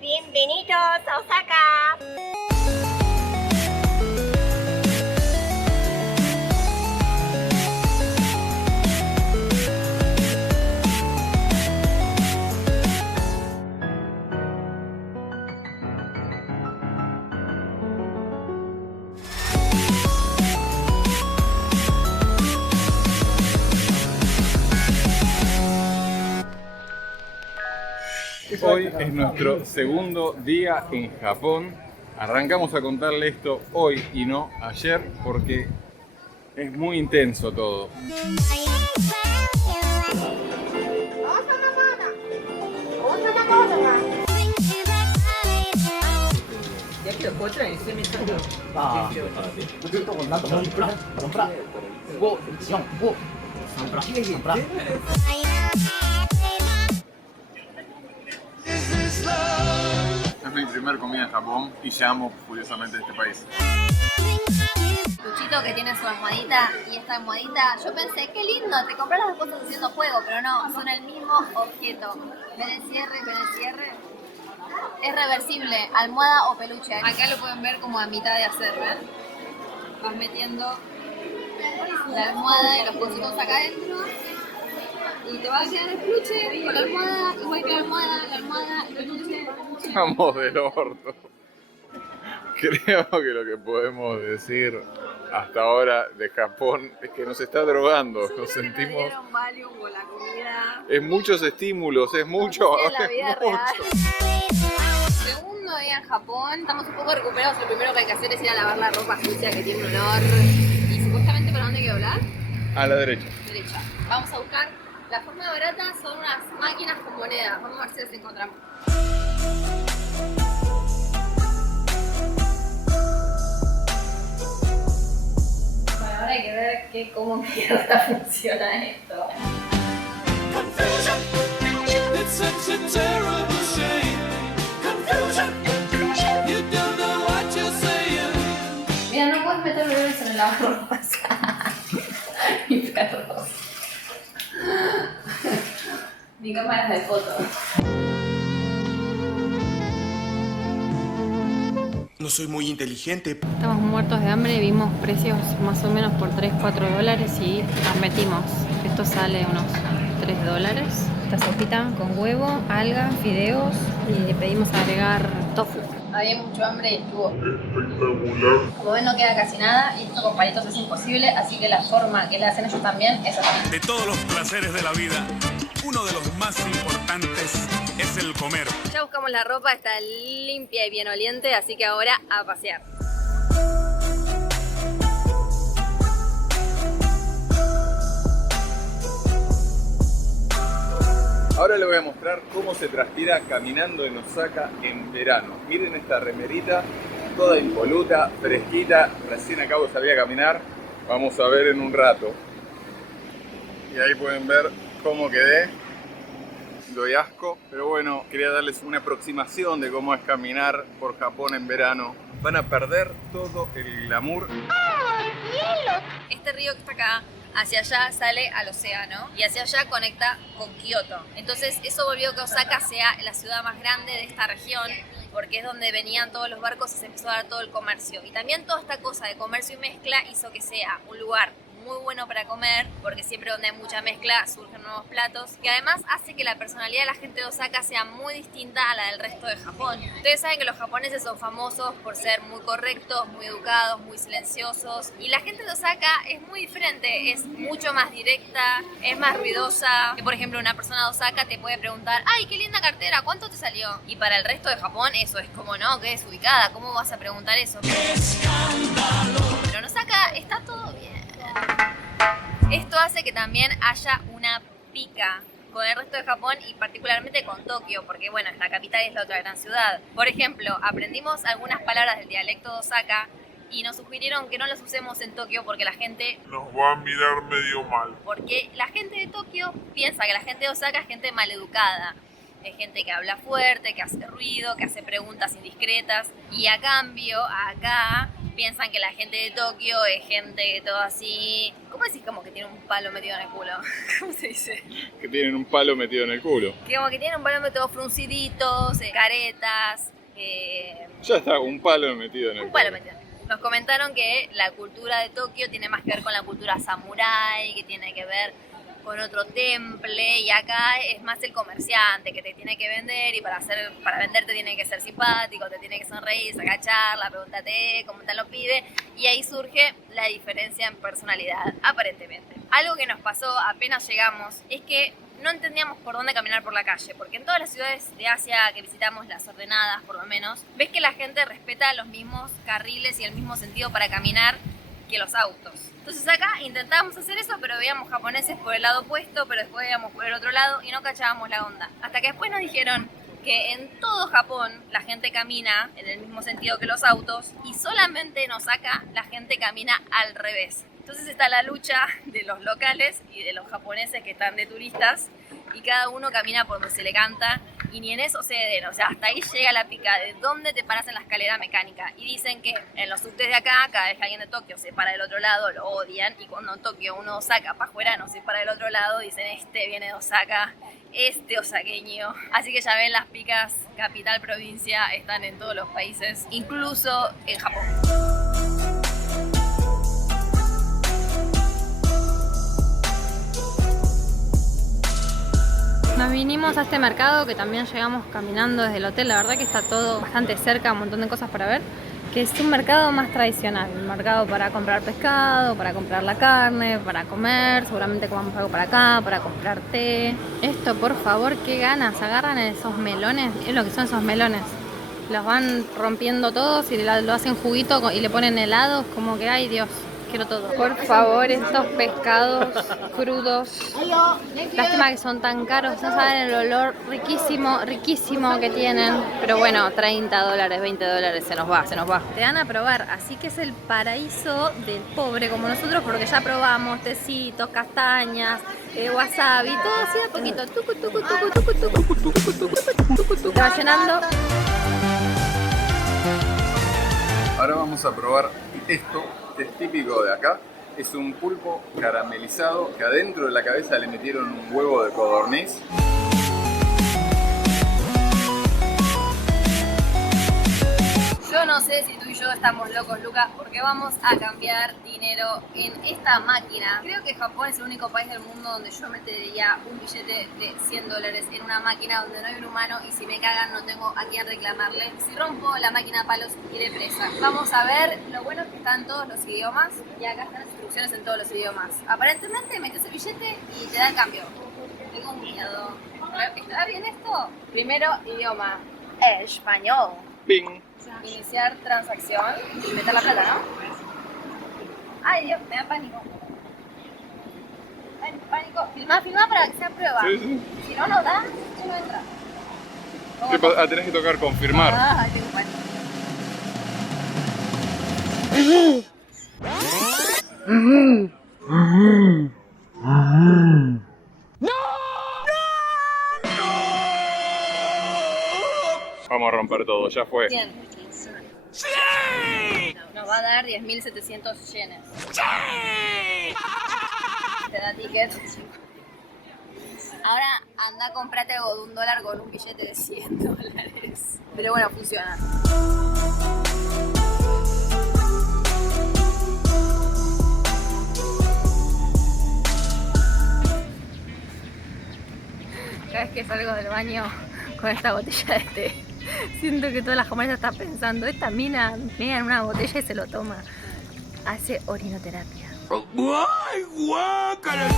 Bienvenidos a Osaka. Hoy es nuestro segundo día en Japón. Arrancamos a contarle esto hoy y no ayer porque es muy intenso todo. Es mi primer comida en Japón y ya amo curiosamente este país. Luchito que tiene su almohadita y esta almohadita, yo pensé, qué lindo, te compras las dos cosas haciendo juego, pero no, son el mismo objeto. Ven el cierre, ven el cierre. Es reversible, almohada o peluche. Acá lo pueden ver como a mitad de hacer, ¿ven? Vas metiendo la almohada y los cositos acá adentro y te va a quedar el peluche con la almohada, igual que la almohada, el peluche. Estamos del orto. Creo que lo que podemos decir hasta ahora de Japón es que nos está drogando. Nos sentimos. Dieron Valium con la comida. Es muchos estímulos, es mucho. En la vida es real. mucho. Segundo día en Japón, estamos un poco recuperados. Lo primero que hay que hacer es ir a lavar la ropa sucia que tiene un olor. Y supuestamente, ¿para dónde hay que doblar? A la derecha. Derecha. Vamos a buscar. La forma barata son unas máquinas con monedas. Vamos a ver si las encontramos. Bueno, ahora hay que ver cómo mierda funciona esto. It's such a terrible shame. Confusion. You don't know what you're saying. Mira, no puedes meter bebés en el lavarropas. Mi perro. Mi cámara es de fotos. No soy muy inteligente. Estamos muertos de hambre, vimos precios más o menos por 3-4 dólares y nos metimos. Esto sale unos 3 dólares. Esta sopita con huevo, algas, fideos y le pedimos agregar tofu. Había mucho hambre y estuvo espectacular. Como ven, no queda casi nada y esto con palitos es imposible, así que la forma que le hacen ellos también es así. De todos los placeres de la vida, uno de los más importantes es el comer. Ya buscamos la ropa, está limpia y bien oliente, así que ahora a pasear. Ahora les voy a mostrar cómo se transpira caminando en Osaka en verano. Miren esta remerita, toda impoluta, fresquita, recién acabo de salir a caminar. Vamos a ver en un rato. Y ahí pueden ver cómo quedé. Doy asco, pero bueno, quería darles una aproximación de cómo es caminar por Japón en verano. Van a perder todo el glamour. Este río que está acá, hacia allá sale al océano y hacia allá conecta con Kioto. Entonces eso volvió que Osaka sea la ciudad más grande de esta región porque es donde venían todos los barcos y se empezó a dar todo el comercio. Y también toda esta cosa de comercio y mezcla hizo que sea un lugar muy bueno para comer, porque siempre donde hay mucha mezcla surgen nuevos platos, que además hace que la personalidad de la gente de Osaka sea muy distinta a la del resto de Japón. Ustedes saben que los japoneses son famosos por ser muy correctos, muy educados, muy silenciosos, y la gente de Osaka es muy diferente, es mucho más directa, es más ruidosa. Que por ejemplo una persona de Osaka te puede preguntar, ¡ay, qué linda cartera! ¿Cuánto te salió? Y para el resto de Japón eso es como, no, que es ubicada, ¿cómo vas a preguntar eso? Pero en Osaka está todo bien. Esto hace que también haya una pica con el resto de Japón y particularmente con Tokio, porque bueno, es la capital y es la otra gran ciudad. Por ejemplo, aprendimos algunas palabras del dialecto de Osaka y nos sugirieron que no las usemos en Tokio porque la gente nos va a mirar medio mal. Porque la gente de Tokio piensa que la gente de Osaka es gente maleducada. Es gente que habla fuerte, que hace ruido, que hace preguntas indiscretas. Y a cambio, acá piensan que la gente de Tokio es gente todo así... ¿Cómo decís como que tiene un palo metido en el culo? ¿Cómo se dice? Que tienen un palo metido en el culo. Que como que tienen un palo metido frunciditos, caretas... Ya está, un palo metido en el Un palo culo. metido. Nos comentaron que la cultura de Tokio tiene más que ver con la cultura samurái, que tiene que ver con otro temple, y acá es más el comerciante que te tiene que vender, y para venderte tiene que ser simpático, te tiene que sonreír, sacar charla, pregúntate cómo están los pibes, y ahí surge la diferencia en personalidad, aparentemente. Algo que nos pasó apenas llegamos es que no entendíamos por dónde caminar por la calle, porque en todas las ciudades de Asia que visitamos, las ordenadas por lo menos, ves que la gente respeta los mismos carriles y el mismo sentido para caminar que los autos. Entonces acá intentábamos hacer eso, pero veíamos japoneses por el lado opuesto, pero después veíamos por el otro lado y no cachábamos la onda. Hasta que después nos dijeron que en todo Japón la gente camina en el mismo sentido que los autos, y solamente en Osaka la gente camina al revés. Entonces está la lucha de los locales y de los japoneses que están de turistas, y cada uno camina por donde se le canta, y ni en eso se den. O sea, hasta ahí llega la pica de dónde te paras en la escalera mecánica. Y dicen que en los subtes de acá, cada vez que alguien de Tokio se para del otro lado, lo odian, y cuando en Tokio uno Osaka pajuerano se para del otro lado, dicen este viene de Osaka, este osaqueño. Así que ya ven, las picas capital provincia están en todos los países, incluso en Japón. Nos vinimos a este mercado que también llegamos caminando desde el hotel. La verdad que está todo bastante cerca, un montón de cosas para ver. Que es un mercado más tradicional, un mercado para comprar pescado, para comprar la carne, para comer. Seguramente comamos algo para acá, para comprar té. Esto, por favor, qué ganas. Agarran esos melones, es lo que son esos melones. Los van rompiendo todos y lo hacen juguito y le ponen helados, como que, ay Dios. Quiero todo. Por favor, estos pescados crudos. Lástima que son tan caros. No saben el olor riquísimo, riquísimo que tienen. Pero bueno, $30, $20 se nos va, se nos va. Te dan a probar. Así que es el paraíso del pobre como nosotros, porque ya probamos tecitos, castañas, wasabi, todo así a poquito. Tucu, tucu, tucu, tucu, tucu, tucu, tucu, tucu, tucu. Te va llenando. Ahora vamos a probar esto, que es típico de acá. Es un pulpo caramelizado que adentro de la cabeza le metieron un huevo de codorniz. Yo no sé si tú y yo estamos locos, Lucas, porque vamos a cambiar dinero en esta máquina. Creo que Japón es el único país del mundo donde yo metería un billete de $100 en una máquina donde no hay un humano, y si me cagan no tengo a quién reclamarle. Si rompo la máquina, palos, iré presa. Vamos a ver, lo bueno es que están todos los idiomas, y acá están las instrucciones en todos los idiomas. Aparentemente metes el billete y te dan cambio. Tengo miedo. ¿Estará bien esto? Primero idioma, español. ¡Ping! Iniciar transacción y meter la plata, ¿no? Ay Dios, me da pánico. Ay, pánico. Filmá para que sea prueba. Sí, sí. Si no, no da, no entra. ¿Qué pasa? Ah, tenés que tocar confirmar. Ay, tengo pánico. Vamos a romper todo, ya fue. 100. Nos va a dar 10.700 yenes. Te da ticket. Ahora anda a comprarte algo de $1 con un billete de $100. Pero bueno, funciona. Cada vez que salgo del baño con esta botella de té, siento que todas las japonesas están pensando, esta mina mea en una botella y se lo toma. Hace orinoterapia. ¡Ay, guácala!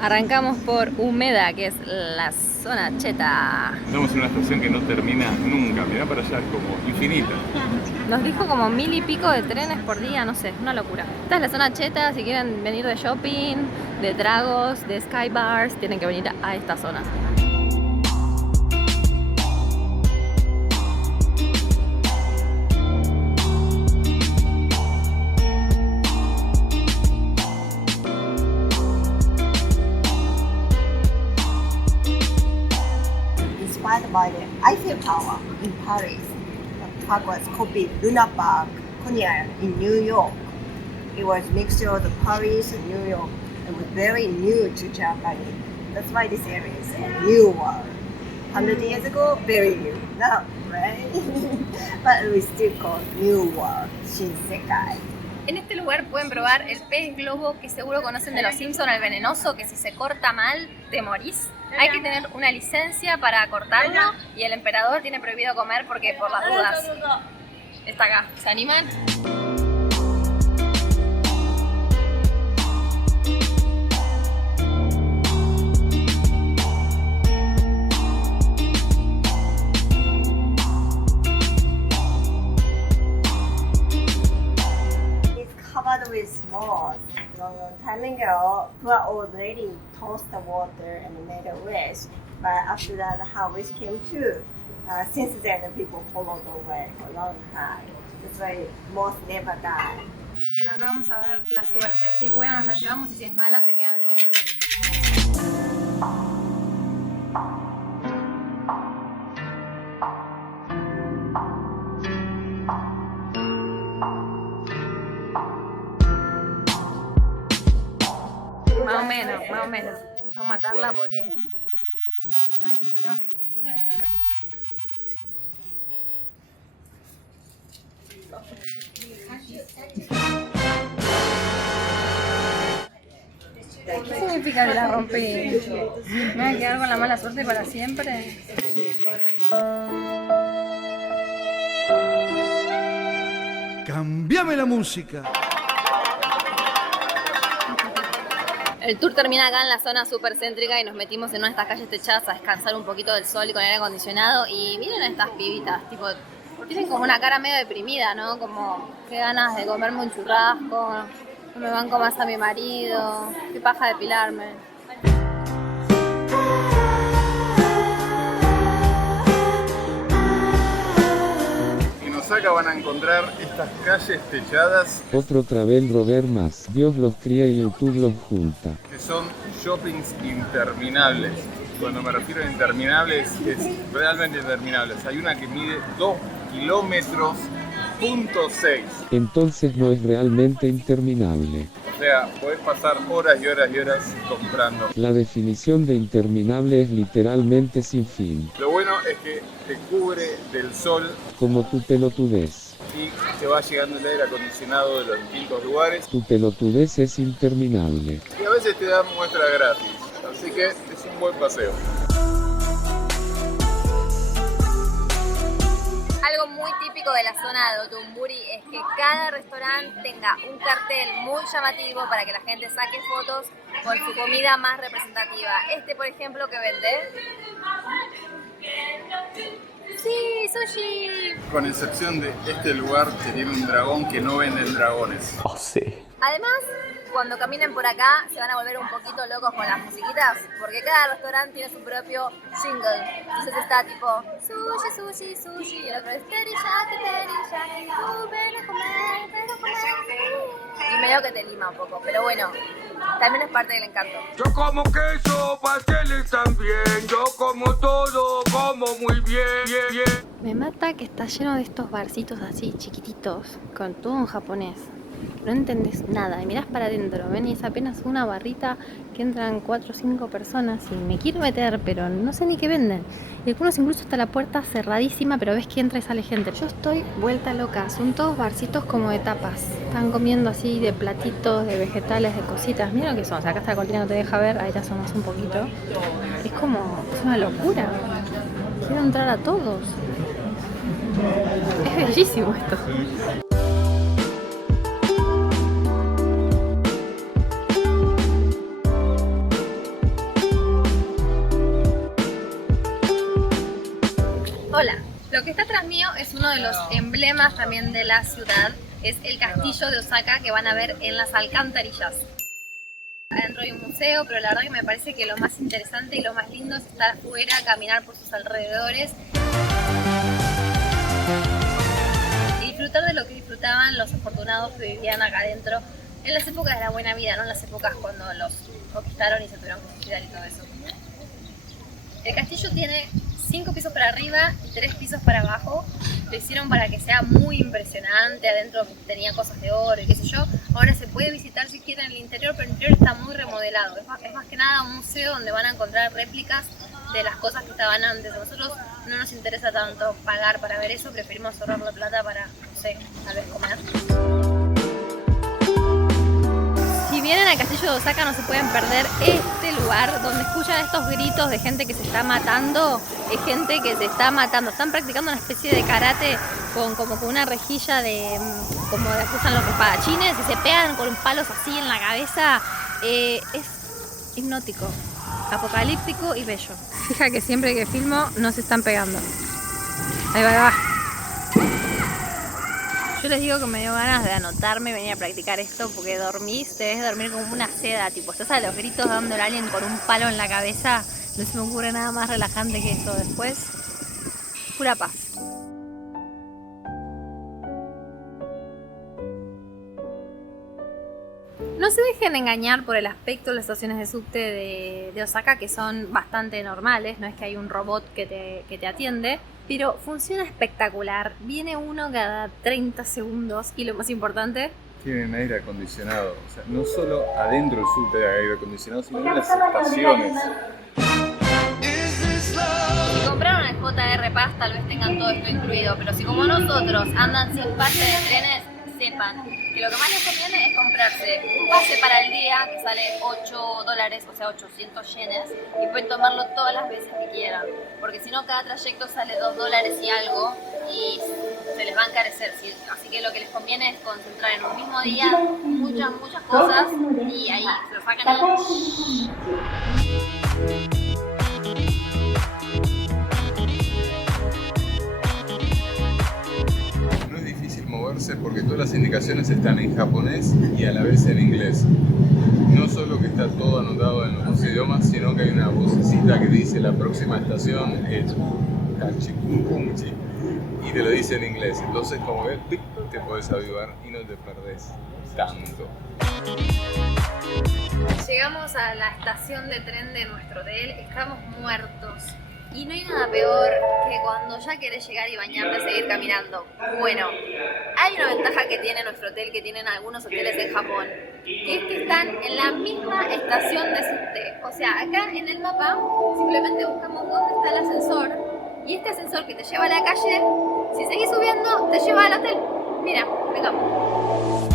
Arrancamos por Umeda, que es la zona cheta. Estamos en una estación que no termina nunca. Mirá para allá, es como infinita. Nos dijo como 1000 y pico de trenes por día, no sé, una locura. Esta es la zona cheta, si quieren venir de shopping, de tragos, de sky bars, tienen que venir a esta zona. by the Eiffel Tower in Paris. The park was copied Luna Park, Coney in New York. It was mixture of the Paris and New York. It was very new to Japan. That's why this area is called New World. 100 years ago, very new. Now, right? But we still call New World, Shinsekai. En este lugar pueden probar el pez globo que seguro conocen de los Simpsons, el venenoso, que si se corta mal te morís. Hay que tener una licencia para cortarlo y el emperador tiene prohibido comer porque por las dudas. Está acá. ¿Se animan? Covered with moss. Long time ago, poor old lady tossed the water and made a wish. But after that, her wish came true. Since then, people followed the way for a long time. That's why moss never die. Bueno, acá vamos a ver la suerte. Si es buena nos la llevamos y si es mala se queda en el techo. Más o menos. Vamos a matarla porque... Ay, qué calor. ¿Qué significa que la rompí? ¿Me voy a quedar con la mala suerte para siempre? Cambiame la música. El tour termina acá en la zona súper céntrica y nos metimos en una de estas calles techadas a descansar un poquito del sol y con aire acondicionado. Y miren a estas pibitas, tipo, tienen como una cara medio deprimida, ¿no? Como, qué ganas de comerme un churrasco, no me banco más a mi marido, qué paja depilarme. En Osaka van a encontrar estas calles techadas Otro travel rover más. Dios los cría y YouTube los junta. que son shoppings interminables. Cuando me refiero a interminables, es realmente interminables. Hay una que mide 2 kilómetros, .6. Entonces no es realmente interminable. O sea, podés pasar horas y horas y horas comprando. La definición de interminable es literalmente sin fin. Lo bueno es que te cubre del sol Como tu pelotudez. y te va llegando el aire acondicionado de los distintos lugares. Tu pelotudez es interminable. Y a veces te dan muestra gratis. Así que es un buen paseo. Algo muy típico de la zona de Dotonbori es que cada restaurante tenga un cartel muy llamativo para que la gente saque fotos con su comida más representativa. Este, por ejemplo, que vende... ¡Sí, sushi! Con excepción de este lugar que tiene un dragón que no venden dragones. Oh, sí. Además, cuando caminen por acá se van a volver un poquito locos con las musiquitas, porque cada restaurante tiene su propio jingle. Entonces está tipo sushi, sushi, sushi, y el otro es teriyaki, teriyaki, ven a comer, ven a comer. Y medio que te lima un poco, pero bueno, también es parte del encanto. Yo como queso, pasteles también, yo como todo, como muy bien, bien, bien. Me mata que está lleno de estos barcitos así chiquititos, con todo en japonés. No entendés nada y mirás para adentro, ven, y es apenas una barrita que entran 4 o 5 personas y me quiero meter, pero no sé ni qué venden. Y algunos incluso está la puerta cerradísima, pero ves que entra y sale gente. Yo estoy vuelta loca, son todos barcitos como de tapas. Están comiendo así de platitos, de vegetales, de cositas. Mira lo que son, o sea, acá está la cortina que te deja ver, ahí te asomas un poquito. Es como, es una locura. Quiero entrar a todos. Es bellísimo esto. Hola, lo que está atrás mío es uno de los emblemas también de la ciudad, es el castillo de Osaka que van a ver en las alcantarillas. Adentro hay un museo, pero la verdad que me parece que lo más interesante y lo más lindo es estar afuera, caminar por sus alrededores y disfrutar de lo que disfrutaban los afortunados que vivían acá adentro en las épocas de la buena vida, no en las épocas cuando los conquistaron y se tuvieron que suicidar y todo eso. El castillo tiene 5 pisos para arriba y 3 pisos para abajo. Lo hicieron para que sea muy impresionante, adentro tenía cosas de oro y qué sé yo. Ahora se puede visitar si quieren el interior, pero el interior está muy remodelado. Es más que nada un museo donde van a encontrar réplicas de las cosas que estaban antes. A nosotros no nos interesa tanto pagar para ver eso, preferimos ahorrar la plata para, no sé, tal vez comer. Si vienen al castillo de Osaka no se pueden perder este lugar donde escuchan estos gritos de gente que se está matando. Es gente que se está matando. Están practicando una especie de karate como con una rejilla de como de que usan los espadachines y se pegan con palos así en la cabeza. Es hipnótico, apocalíptico y bello. Fija que siempre que filmo no se están pegando. Ahí va, ahí va. Yo les digo que me dio ganas de anotarme y venir a practicar esto porque dormís, te debes dormir como una seda, tipo, estás a los gritos dándole a alguien con un palo en la cabeza, no se me ocurre nada más relajante que eso. Después, pura paz. No se dejen engañar por el aspecto de las estaciones de subte de Osaka, que son bastante normales, no es que hay un robot que te atiende, pero funciona espectacular. Viene uno cada 30 segundos y lo más importante, tienen aire acondicionado. O sea, no solo adentro del subte hay aire acondicionado, sino en las estaciones. si compraron el JR Pass tal vez tengan todo esto incluido, pero si como nosotros andan sin pase de trenes, sepan que lo que más les conviene es comprarse un pase para el día que sale $8, o sea 800 yenes, y pueden tomarlo todas las veces que quieran, porque si no cada trayecto sale $2 y algo y se les va a encarecer, ¿sí? Así que lo que les conviene es concentrar en un mismo día muchas cosas y ahí se lo sacan y... Moverse porque todas las indicaciones están en japonés y a la vez en inglés. No solo que está todo anotado en los dos idiomas, sino que hay una vocecita que dice la próxima estación es Kachikunchi y te lo dice en inglés. Entonces, como ves, te puedes avivar y no te perdés tanto. Llegamos a la estación de tren de nuestro hotel, estamos muertos. Y no hay nada peor que cuando ya querés llegar y bañarte seguir caminando. Bueno, hay una ventaja que tiene nuestro hotel, que tienen algunos hoteles en Japón, que es que están en la misma estación de subte. O sea, acá en el mapa simplemente buscamos dónde está el ascensor y este ascensor que te lleva a la calle, si seguís subiendo, te lleva al hotel. Mira, vengamos.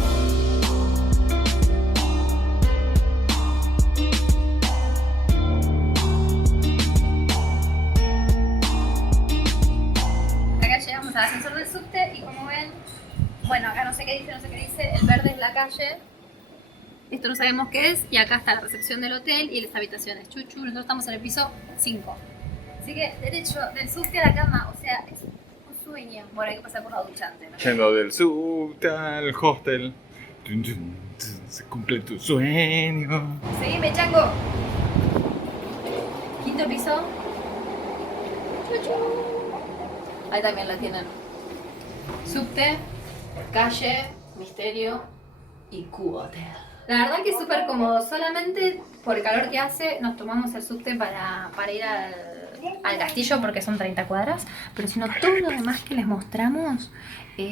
Al ascensor del subte y como ven, bueno, acá no sé qué dice, el verde es la calle, esto no sabemos qué es, y acá está la recepción del hotel y las habitaciones. Chuchu, nosotros estamos en el piso 5. Así que derecho del subte a la cama, o sea, es un sueño. Bueno, hay que pasar por la ducha antes, ¿no? Yendo del subte al hostel, se cumple tu sueño. Seguime, chango. 5.º piso. Chuchu. Ahí también la tienen. Subte, calle, misterio y Q-Hotel. La verdad que es súper cómodo. Solamente por el calor que hace nos tomamos el subte para ir al castillo porque son 30 cuadras. Pero si no, todo lo demás que les mostramos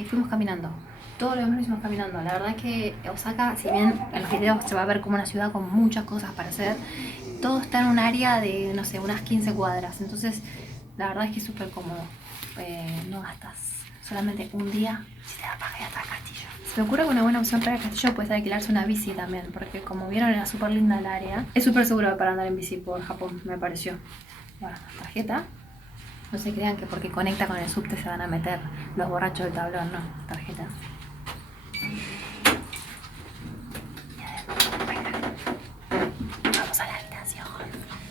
fuimos caminando. Todo lo demás lo hicimos caminando. La verdad que Osaka, si bien en los videos se va a ver como una ciudad con muchas cosas para hacer, todo está en un área de, no sé, unas 15 cuadras. Entonces, la verdad es que es súper cómodo. No gastas solamente un día si te da para ir hasta el castillo. Se me ocurre que una buena opción para el castillo puede ser alquilarse una bici también, porque como vieron era súper linda el área. Es súper seguro para andar en bici por Japón, me pareció. Bueno, tarjeta. No se crean que porque conecta con el subte se van a meter los borrachos del tablón, no. Tarjeta. Vamos a la habitación,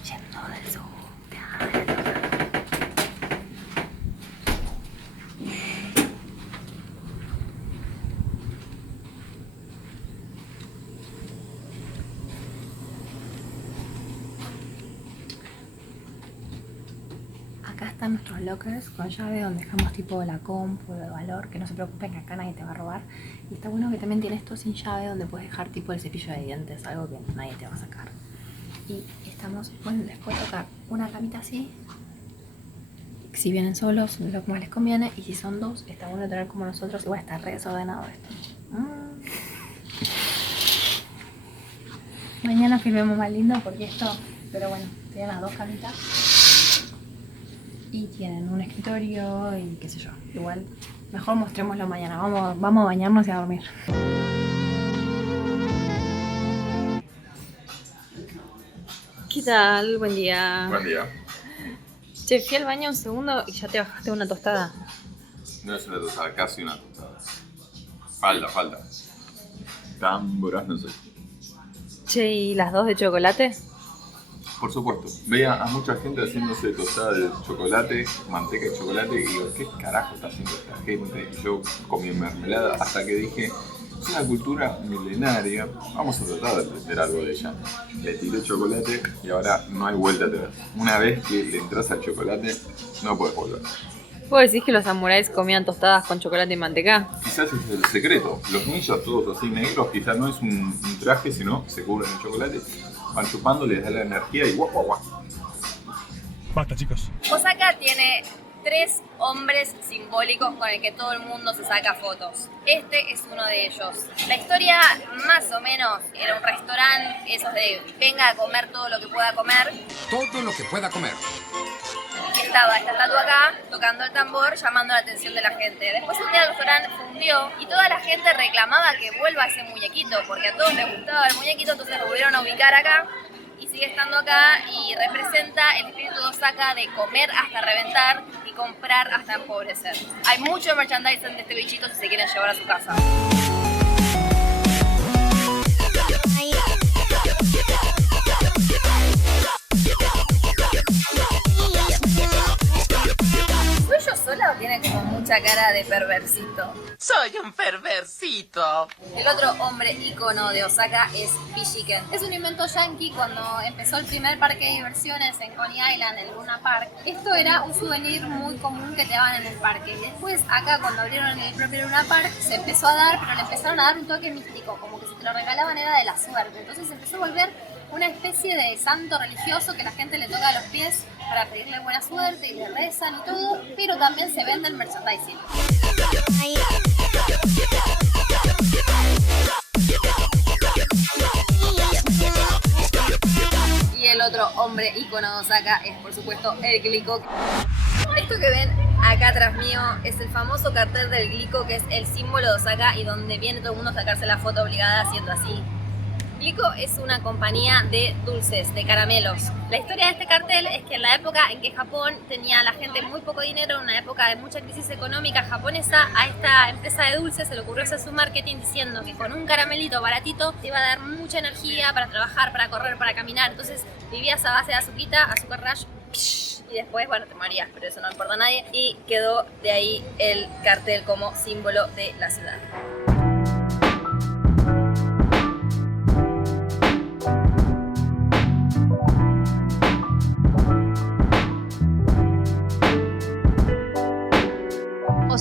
yendo del subte. Acá están nuestros lockers con llave donde dejamos tipo la compu de valor, que no se preocupen que acá nadie te va a robar. Y está bueno que también tiene esto sin llave donde puedes dejar tipo el cepillo de dientes, algo que nadie te va a sacar. Y estamos, bueno, les puedo tocar una camita así Si vienen solos, lo que más les conviene. Y si son dos, está bueno tener como nosotros. Igual está re desordenado esto. Mañana filmemos más lindo porque esto... Pero bueno, tienen las dos camitas. Y tienen un escritorio y qué sé yo. Igual, mejor mostrémoslo mañana. Vamos a bañarnos y a dormir. ¿Qué tal? Buen día. Buen día. Che, fui al baño un segundo y ya te bajaste una tostada. No es una tostada, casi una tostada. Falta. Tan voraz no soy. Che, ¿y las dos de chocolate? Por supuesto. Veía a mucha gente haciéndose tostada de chocolate, manteca y chocolate, y digo, ¿qué carajo está haciendo esta gente? Y yo comí mermelada hasta que dije, es una cultura milenaria, vamos a tratar de aprender algo de ella. Le tiré chocolate y ahora no hay vuelta atrás. Una vez que le entras al chocolate, no puedes volver. ¿Vos decís que los samuráis comían tostadas con chocolate y manteca? Quizás ese es el secreto. Los ninjas todos así negros, quizás no es un traje, sino se cubren de chocolate, van chupando, les da la energía y guau. Basta, chicos. Osaka tiene 3 hombres simbólicos con el que todo el mundo se saca fotos. Este es uno de ellos. La historia, más o menos, era un restaurante, esos de venga a comer todo lo que pueda comer. Todo lo que pueda comer. Estaba esta estatua acá, tocando el tambor, llamando la atención de la gente. Después un día el restaurante fundió y toda la gente reclamaba que vuelva ese muñequito, porque a todos les gustaba el muñequito, entonces lo volvieron a ubicar acá. Y sigue estando acá y representa el espíritu de Osaka de comer hasta reventar y comprar hasta empobrecer. Hay mucho merchandising de este bichito si se quieren llevar a su casa. ¿Soy yo sola o tiene como mucha cara de perversito? Soy un perversito. El otro hombre ícono de Osaka es Bishiken. Es un invento yankee cuando empezó el primer parque de diversiones en Coney Island, el Luna Park. Esto era un souvenir muy común que te daban en el parque. Y después acá cuando abrieron el propio Luna Park se empezó a dar, pero le empezaron a dar un toque místico, como que si te lo regalaban era de la suerte. Entonces se empezó a volver una especie de santo religioso que la gente le toca a los pies para pedirle buena suerte y le rezan y todo, pero también se vende el merchandising. Y el otro hombre ícono de Osaka es por supuesto el Glico. Esto que ven acá atrás mío es el famoso cartel del Glico, que es el símbolo de Osaka y donde viene todo el mundo a sacarse la foto obligada haciendo así. Glico es una compañía de dulces, de caramelos. La historia de este cartel es que en la época en que Japón tenía la gente muy poco dinero, en una época de mucha crisis económica japonesa, a esta empresa de dulces se le ocurrió hacer su marketing diciendo que con un caramelito baratito te iba a dar mucha energía para trabajar, para correr, para caminar. Entonces vivías a base de azuquita, azúcar rush, y después, bueno, te morías, pero eso no importa a nadie. Y quedó de ahí el cartel como símbolo de la ciudad.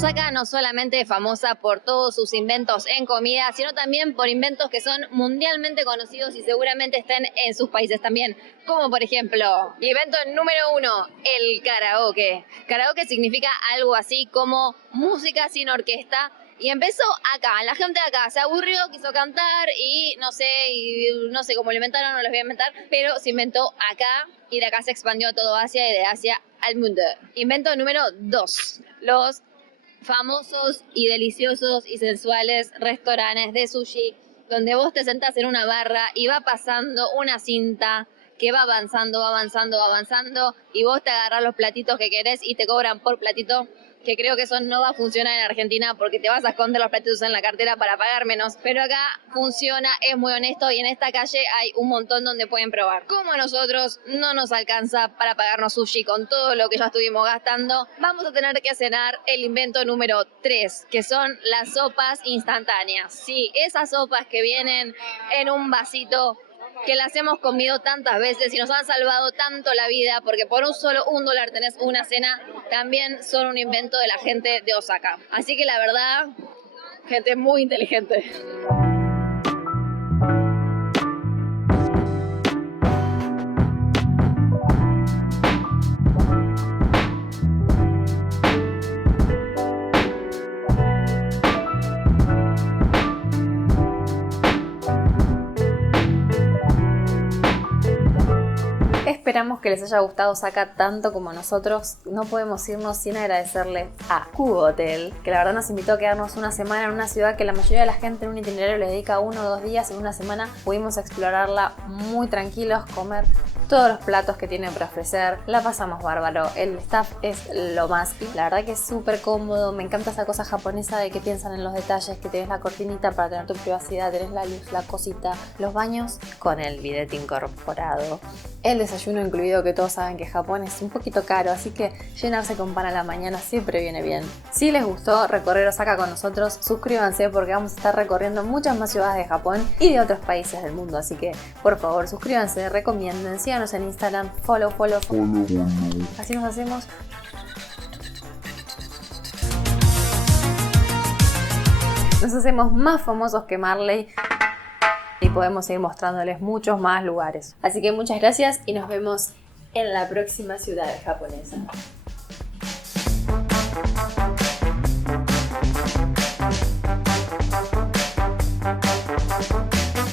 Osaka no solamente es famosa por todos sus inventos en comida, sino también por inventos que son mundialmente conocidos y seguramente estén en sus países también. Como por ejemplo, invento número 1, el karaoke. Karaoke significa algo así como música sin orquesta. Y empezó acá, la gente de acá se aburrió, quiso cantar y no sé cómo lo inventaron, no los voy a inventar, pero se inventó acá y de acá se expandió a todo Asia y de Asia al mundo. Invento número 2, los famosos y deliciosos y sensuales restaurantes de sushi, donde vos te sentás en una barra y va pasando una cinta que va avanzando y vos te agarrás los platitos que querés y te cobran por platito, que creo que eso no va a funcionar en Argentina porque te vas a esconder los platitos en la cartera para pagar menos, pero acá funciona, es muy honesto y en esta calle hay un montón donde pueden probar. Como a nosotros no nos alcanza para pagarnos sushi con todo lo que ya estuvimos gastando, vamos a tener que cenar el invento número 3, que son las sopas instantáneas. Sí, esas sopas que vienen en un vasito, que las hemos comido tantas veces y nos han salvado tanto la vida, porque por solo $1 tenés una cena, también son un invento de la gente de Osaka. Así que la verdad, gente muy inteligente. Esperamos que les haya gustado Osaka tanto como nosotros. No podemos irnos sin agradecerle a Kubo Hotel, que la verdad nos invitó a quedarnos una semana en una ciudad que la mayoría de la gente en un itinerario le dedica 1 o 2 días. En una semana pudimos explorarla muy tranquilos, comer todos los platos que tiene para ofrecer. La pasamos bárbaro, el staff es lo más. La verdad que es súper cómodo, me encanta esa cosa japonesa de que piensan en los detalles, que tenés la cortinita para tener tu privacidad, tenés la luz, la cosita, los baños con el bidet incorporado, el desayuno incluido, que todos saben que Japón es un poquito caro, así que llenarse con pan a la mañana siempre viene bien. Si les gustó recorrer Osaka con nosotros, suscríbanse porque vamos a estar recorriendo muchas más ciudades de Japón y de otros países del mundo, así que por favor suscríbanse, recomienden, síganos en Instagram, follow. Así nos hacemos. Nos hacemos más famosos que Marley y podemos seguir mostrándoles muchos más lugares. Así que muchas gracias y nos vemos en la próxima ciudad japonesa.